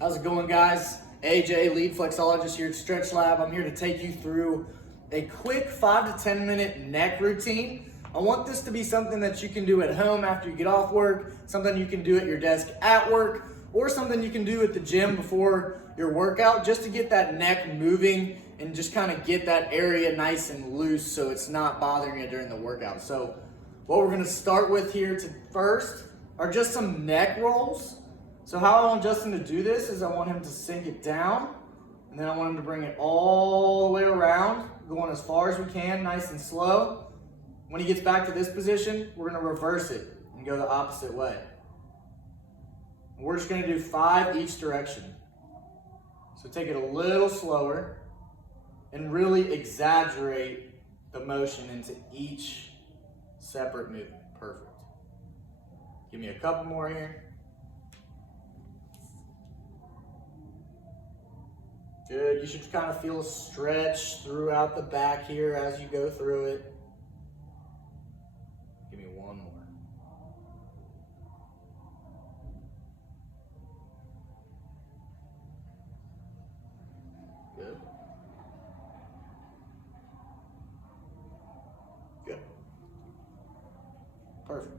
How's it going, guys? AJ, lead flexologist here at Stretch Lab. I'm here to take you through a quick 5 to 10 minute neck routine. I want this to be something that you can do at home after you get off work, something you can do at your desk at work, or something you can do at the gym before your workout, just to get that neck moving and just kind of get that area nice and loose so it's not bothering you during the workout. So what we're gonna start with here first are just some neck rolls. So how I want Justin to do this is I want him to sink it down, and then I want him to bring it all the way around, going as far as we can, nice and slow. When he gets back to this position, we're gonna reverse it and go the opposite way. And we're just gonna do 5 each direction. So take it a little slower and really exaggerate the motion into each separate movement. Perfect. Give me a couple more here. Good, you should kind of feel a stretch throughout the back here as you go through it. Give me one more. Good. Good. Perfect.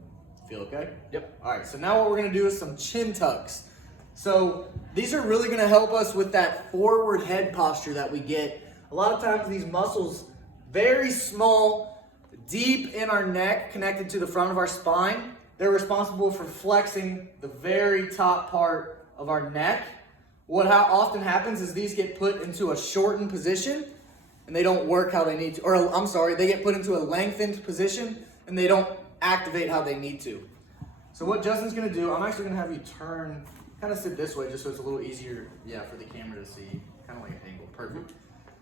Feel okay? Yep. All right, so now what we're gonna do is some chin tucks. So these are really gonna help us with that forward head posture that we get. A lot of times these muscles, very small, deep in our neck, connected to the front of our spine, they're responsible for flexing the very top part of our neck. How often happens is these get put into a shortened position and they don't work how they need to, or I'm sorry, they get put into a lengthened position and they don't activate how they need to. So what Justin's gonna do, I'm actually gonna have you turn, kind of sit this way just so it's a little easier, for the camera to see, kind of like an angle. Perfect.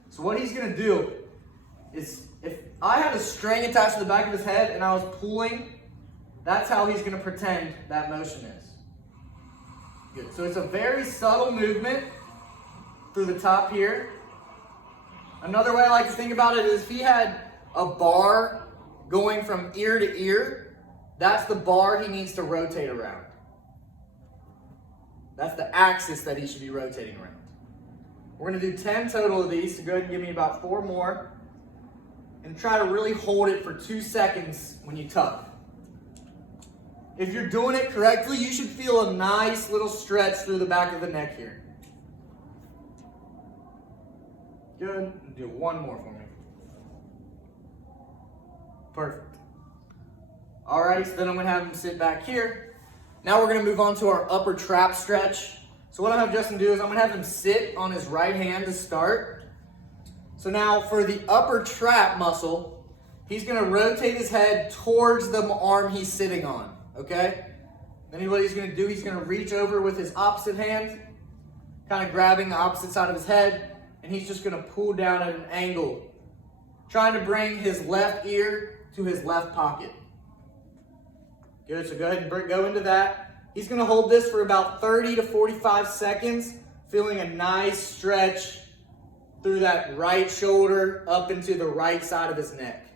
So what he's gonna do is, if I had a string attached to the back of his head and I was pulling, that's how he's gonna pretend that motion is. Good, so it's a very subtle movement through the top here. Another way I like to think about it is if he had a bar going from ear to ear, that's the bar he needs to rotate around. That's the axis that he should be rotating around. We're gonna do 10 total of these, so go ahead and give me about 4 more. And try to really hold it for 2 seconds when you tuck. If you're doing it correctly, you should feel a nice little stretch through the back of the neck here. Good, do 1 more for me. Perfect. Alrighty, so then I'm gonna have him sit back here. Now we're gonna move on to our upper trap stretch. So what I have Justin do is I'm gonna have him sit on his right hand to start. So now for the upper trap muscle, he's gonna rotate his head towards the arm he's sitting on, okay? Then what he's gonna do, he's gonna reach over with his opposite hand, kind of grabbing the opposite side of his head, and he's just gonna pull down at an angle, trying to bring his left ear to his left pocket. Good, so go ahead and go into that. He's gonna hold this for about 30 to 45 seconds, feeling a nice stretch through that right shoulder up into the right side of his neck.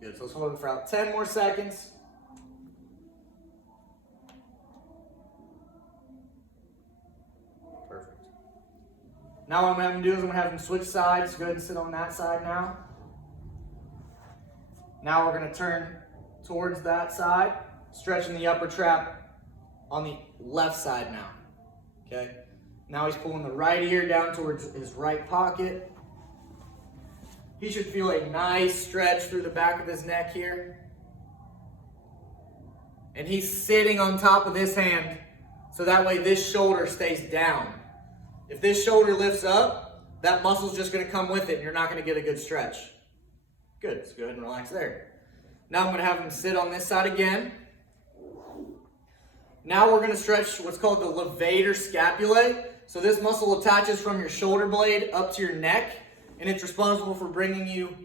Good, so let's hold it for about 10 more seconds. Perfect. Now what I'm gonna have him do is I'm gonna have him switch sides. Go ahead and sit on that side now. Now we're gonna turn towards that side, stretching the upper trap on the left side now, okay? Now he's pulling the right ear down towards his right pocket. He should feel a nice stretch through the back of his neck here. And he's sitting on top of this hand, so that way this shoulder stays down. If this shoulder lifts up, that muscle's just gonna come with it and you're not gonna get a good stretch. Good, so go ahead and relax there. Now I'm gonna have him sit on this side again. Now we're gonna stretch what's called the levator scapulae. So this muscle attaches from your shoulder blade up to your neck, and it's responsible for bringing you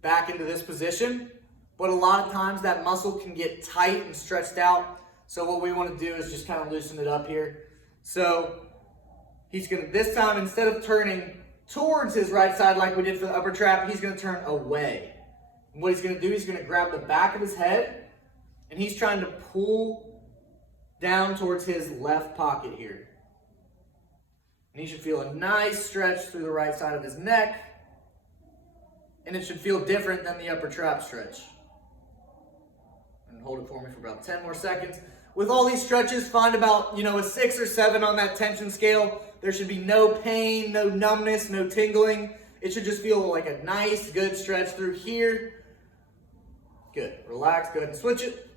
back into this position. But a lot of times that muscle can get tight and stretched out. So what we wanna do is just kind of loosen it up here. So he's gonna, this time, instead of turning towards his right side like we did for the upper trap, he's gonna turn away. And what he's gonna do, he's gonna grab the back of his head, and he's trying to pull down towards his left pocket here. And he should feel a nice stretch through the right side of his neck. And it should feel different than the upper trap stretch. And hold it for me for about 10 more seconds. With all these stretches, find about, a 6 or 7 on that tension scale. There should be no pain, no numbness, no tingling. It should just feel like a nice, good stretch through here. Good. Relax. Go ahead and switch it.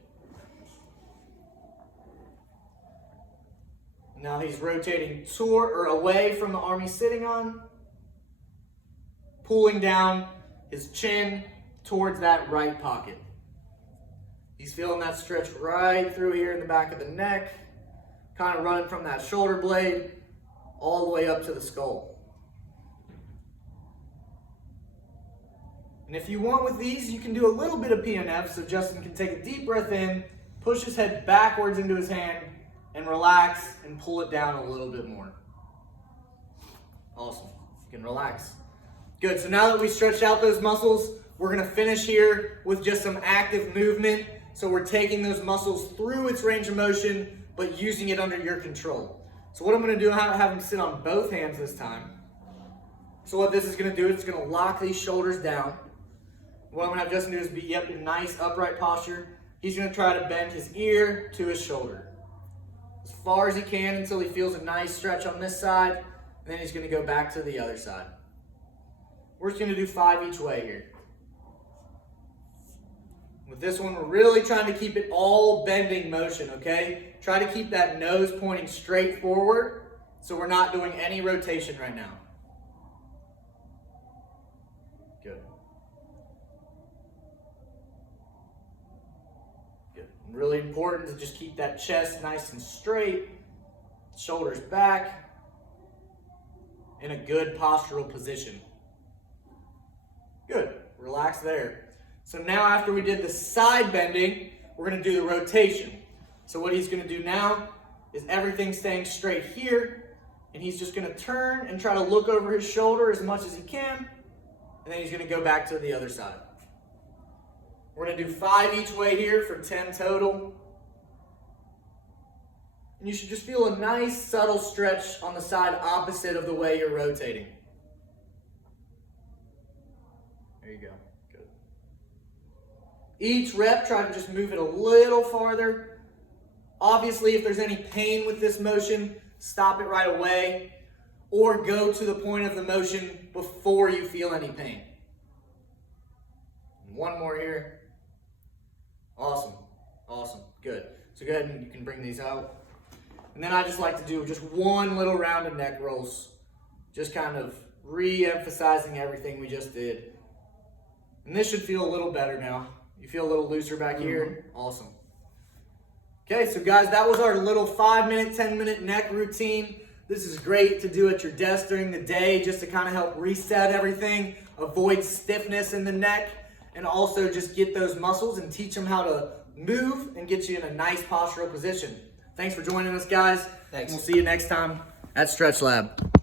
Now he's rotating toward or away from the arm he's sitting on. Pulling down his chin towards that right pocket. He's feeling that stretch right through here in the back of the neck, kind of running from that shoulder blade all the way up to the skull. And if you want with these, you can do a little bit of PNF, so Justin can take a deep breath in, push his head backwards into his hand, and relax and pull it down a little bit more. Awesome. You can relax. Good. So now that we stretched out those muscles, we're going to finish here with just some active movement. So we're taking those muscles through its range of motion, but using it under your control. So what I'm going to do, I have him sit on both hands this time. So what this is going to do, it's going to lock these shoulders down. What I'm going to have Justin do is be up in a nice upright posture. He's going to try to bend his ear to his shoulder as far as he can until he feels a nice stretch on this side. And then he's going to go back to the other side. We're just going to do 5 each way here. With this one, we're really trying to keep it all bending motion, okay? Try to keep that nose pointing straight forward so we're not doing any rotation right now. Good. Good. Really important to just keep that chest nice and straight, shoulders back, in a good postural position. Good. Relax there. So now after we did the side bending, we're going to do the rotation. So what he's going to do now is everything staying straight here, and he's just going to turn and try to look over his shoulder as much as he can, and then he's going to go back to the other side. We're going to do 5 each way here for 10 total. And you should just feel a nice subtle stretch on the side opposite of the way you're rotating. There you go. Good. Each rep, try to just move it a little farther. Obviously, if there's any pain with this motion, stop it right away or go to the point of the motion before you feel any pain. One more here. Awesome. Awesome. Good. So go ahead and you can bring these out. And then I just like to do just one little round of neck rolls. Just kind of re-emphasizing everything we just did. And this should feel a little better now. You feel a little looser back here? Awesome. Okay, so guys, that was our little 5-minute, 10-minute neck routine. This is great to do at your desk during the day just to kind of help reset everything, avoid stiffness in the neck, and also just get those muscles and teach them how to move and get you in a nice postural position. Thanks for joining us, guys. Thanks. And we'll see you next time at Stretch Lab.